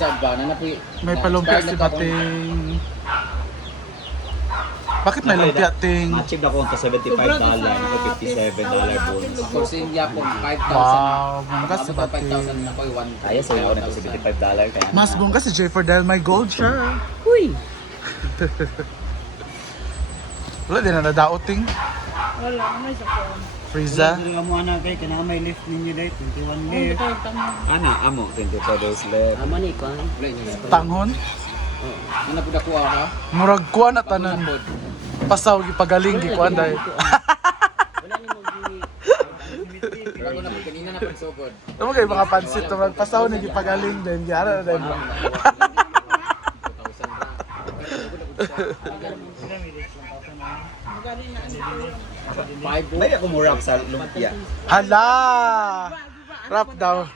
Sa ba na napi. May palumpia si Bating. Bakit may lumpia ting? Ma-achieve na ko ito $75, $57 bonus. Ako sa India po 5,000. Wow, bungga si Abot ng Bating. 5,000 na ko 1. Kaya sa iyo na ito $75 kaya. Mas bungga si Jay Fordel, may gold siya. Uy! Wala din na nadaoting. Wala, may sakon. Frieza. Wala mo ana kay kana may lift ninyo dai 21 Ang lift. tayo tamo. Ana, amo, 22 days left. Ama ni ko. Wala niya. Tanghon. Ano po dako ha? Murag kuan na tanan. Pasaw gipagaling gikuan dai. Wala ni mo gi. Pero ako na po kanina na pagsugod. Tama kay mga pansit to magpasaw ni gipagaling din gyara na din. 2,000 Magari na ano ko yun. 5 May ako murap sa lumpia. Hala. Rap daw.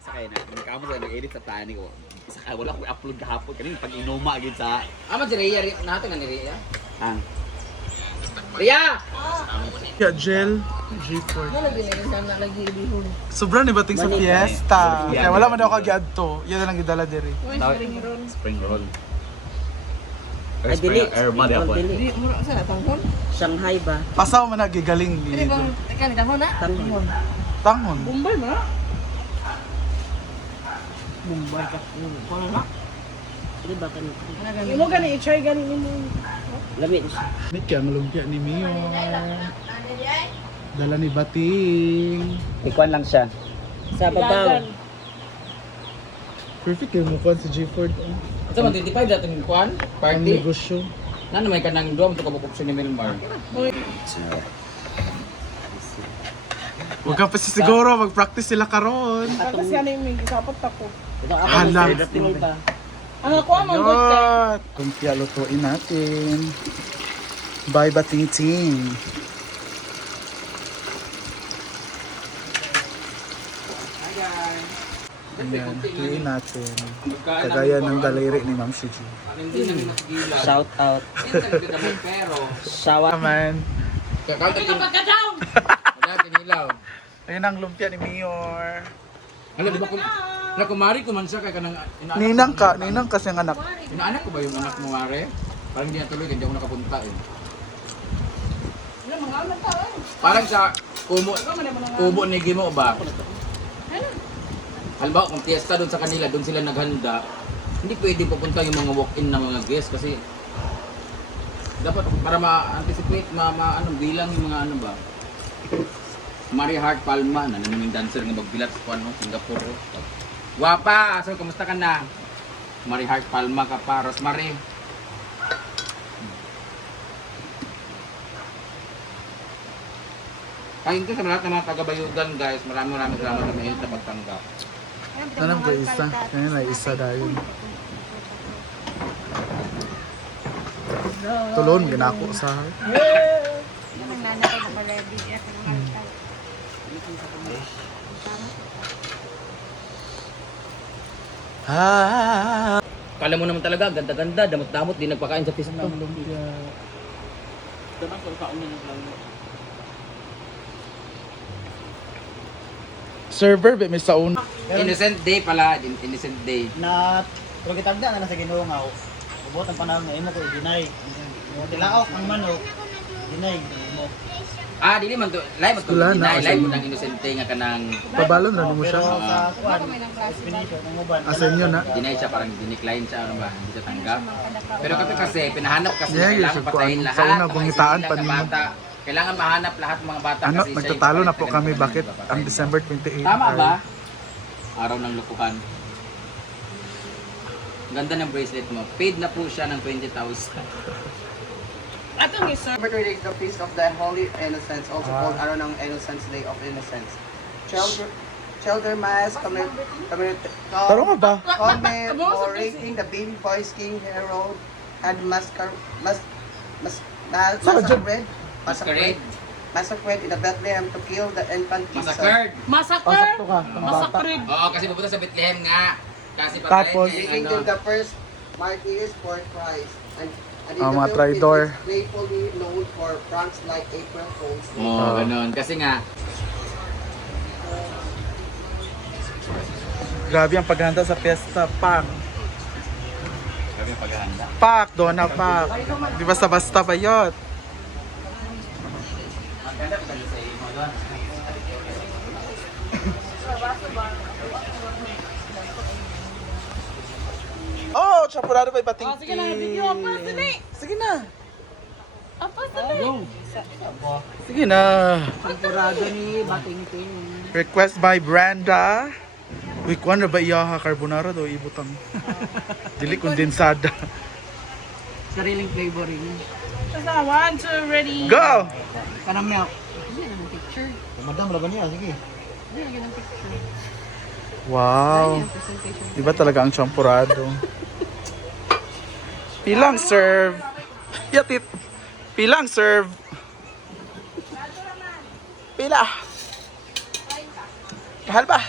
Sakay na, nagkamo sa nag-edit sa tani ko. Sakay wala ko upload kahapon kanina pag inuma gid sa Ama si Rhea, natin nga ni Rhea. ang Rhea! Ya gel G4. Wala din na lagi bihon. Sobra ni bating sa fiesta. Kaya wala man daw kagiadto. Yan na lang gidala diri. Uy, spring roll. spring roll. Ay, dili. Ma di ako. Dili, mura sa tanghon. Shanghai ba? Pasaw man na gigaling Dili dito. ba? Teka, ni tanghon na? Tanghon. Tanghon. Bombay mo na? Bombay ka. Kung na? Dili ba ka ni? Imo gani i-try gani nimo. Lamit. Nit kaya malumpia ni Mio. Dala ni Bating. Ikuan lang siya. Sa babaw. Perfect yung mukha si J-Ford. Ito man 25 datin yung kuan, Ang party. negosyo. Na may kanang duwa mo to kabukok ni Milmar. Huwag ka pa siguro, mag-practice sila karon. Tapos yan yung may isapot ako. Hala. Ang ako ang manggot kay. Yot! Lumpia lutuin natin. Bye Bating Ting. Ayan, lutuin natin. Kagaya ng daliri ni Ma'am Shiji. Hindi na nagila. Shout out. Pero Shout Naman. kakanta din. Pagka-down! Wala tinilaw. Ayun ang lumpia ni Mayor. Ano di ba kung na kumari ko man siya kay kanang Ninang ka siyang anak. Inaanak ko ba yung anak mo mare? Parang hindi natuloy hindi ako nakapunta eh. Parang sa kubo ni Gimo ba? Halimbawa kung fiesta doon sa kanila, doon sila naghanda, hindi pwede pupunta yung mga walk-in na mga guests kasi dapat para ma-anticipate, anong bilang yung mga ano ba? Maria Hart Palma, na naming dancer nga magbilat sa Singapore. Wapa, so kamusta ka na? Maria Hart Palma ka pa, Rosemary. Ayun to sa lahat ng mga taga-bayugan guys, maraming salamat sa mainit na pagtanggap. Nanam ko isa. Kaya na isa dahil. Tulon, ginako sa Ah, Kala mo naman talaga, ganda-ganda, damot-damot, di nagpakain sa pisto. lumpia. Server, be, may saun. Innocent day pala, innocent day. Na pero gitagda na sa Ginoo nga ubot ang panahon na imo ko i-deny. Mo tilaok ang manok. Deny mo. Ah, dili man to, live man to, Wala na, live mo ng innocent day nga kanang Pabalon na mo Pero siya. sa kuan, definition ng uban. Asa inyo na? deny siya, parang dinicline siya, ano ba, hindi siya tanggap. Pero kasi pinahanap kasi Yeah, na kailangan yes, patayin kuan. lahat. Sa una, mga bungitaan isilang pa na ninyo. bata. Kailangan mahanap lahat ng mga bata Ano, kasi siya yung nagtatalo na po parang kami. Bakit pinagpapatayin. ang December 28 Tama ay- ba? Araw ng lukuhan. Ganda ng bracelet mo. Paid na po siya ng 20,000. Atong isa. November 28 is the feast of the Holy Innocents, also called araw ng Innocents Day of Innocence. Children Mass Taro nga ba? commemorating the baby boys King Herod and massacred in the Bethlehem to kill the infant Jesus. Massacred. Massacre! Pasakto ka. Massacre! Oo, kasi pupunta sa Bethlehem nga. Kasi Tapos- Leading to the first martyrs for Christ. And in Oh, the mga Philippines, traidor. it's playfully known for pranks like April Fool's Day. Oo, ganun. Kasi nga, Grabe ang paghahanda sa fiesta. Pak. Kami yung paghahanda. Pak, dona pak. Di basta-basta ba yun? Maganda pa sa imo doon. Oh, champurado pa ibating. Sige na, video pa sini. Sige na. Apa sini? Sige na. Tempurado ni Batingting. Request by Brenda. Uy, kuwan na ba iya carbonara do ibutang. Dili kondensada. Sariling flavoring. Sa 1, 2, ready. Go! Kanang milk. Hindi na picture. Madam, laban niya, sige. Hindi na picture. Wow. Iba talaga ang champurado. Pilang serve. Yatit. Pilang serve. Pila. Mahal ba?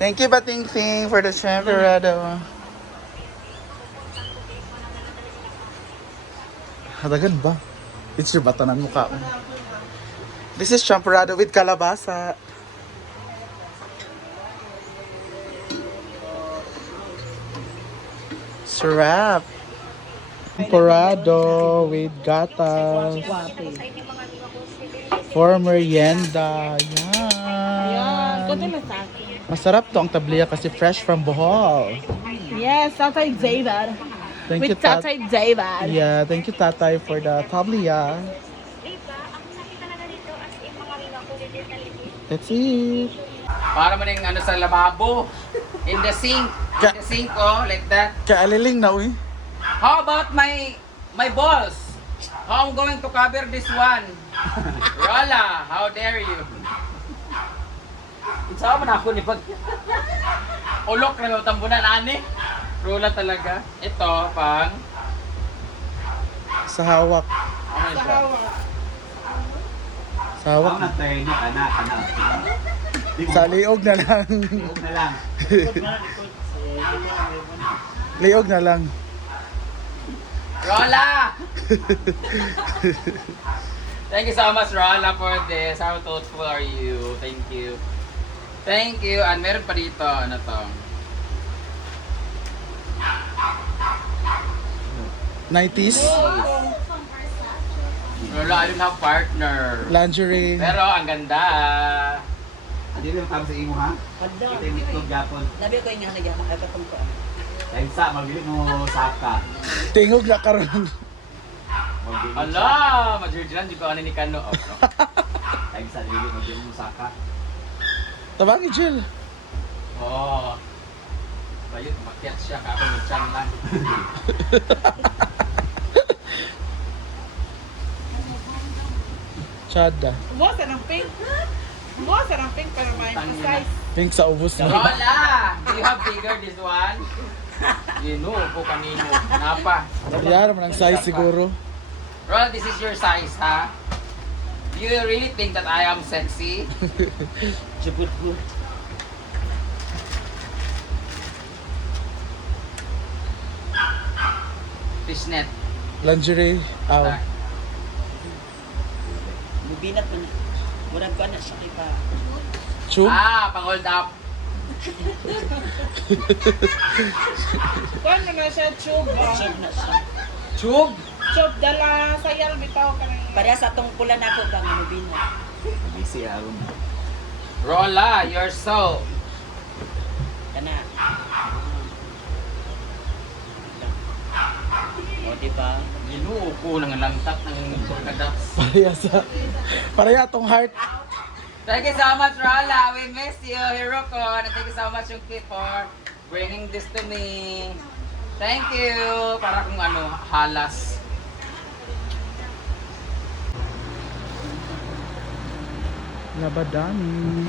Thank you, Bating Ting, for the champurado. Hadagan ba? It's your bata ng mukha mo. This is champurado with kalabasa. Sarap. Champurado with gatas. For merienda. Ayan, konti Yan. na sa akin. Masarap to ang tabliya kasi fresh from Bohol. Yes, Tatay David. Thank you, With Tatay David. Yeah, thank you, Tatay, for the tabliya. That's it. Para man yung ano sa lababo. In the sink. In the sink, oh, like that. Kaaliling na, uy. How about my balls? How I'm going to cover this one? Rola, how dare you? Isa man ako ni pag... Ulok na yung tambunan, ani. Rola talaga. Ito, pang... Sa hawak. Ano siya? Sa hawak. Ako na tayo na, kana. Sa liog na lang. Huwag na lang. Liog na lang. Rola! Thank you so much, Rola, for this. How thoughtful are you? Thank you. Thank you. And meron pa dito, ano to? 90s. Rola, I don't have partner. Lingerie. Pero ang ganda. Hindi rin tama sa imo ha? Ito yung itlog Japon. Labi ko yung nagyan, makakatong ko. Dahil sa, magbili mo saka. Tingog na karon. Magbili Ala, majorjilan di ko ano ni Kano. Oh, no? Dahil sa, magbili mo saka. Tabangi, Jill. Oh. Bayot, makiat siya. Kako mag-chan lang. Chada. Buwasan ang pink. Buwasan ang pink para ma-emphasize. Pink sa ubos na. Rola! Do you have bigger this one? Yun, po kanino. Napa. Yan naman ang size siguro. Rola, this is your size, ha? Do you really think that I am sexy? Fishnet. Lingerie. Aw. Bubinat man. Murag ko na siya kay pa. Chum. Ah, pang hold up. Kuan na siya tube. Tube na siya. Chug. Tube dala sayal bitaw ka na. Pareha sa tong pula na ako kang mabina. Busy ako. Rola, you're so... Kana. O diba? Ginoo ko nang lantak ng pagkadaps. Pareha tong heart. Thank you so much, Rola. We miss you, Hiroko. And thank you so much, Yuki, for bringing this to me. Thank you. Para kung ano, halas. Labadami.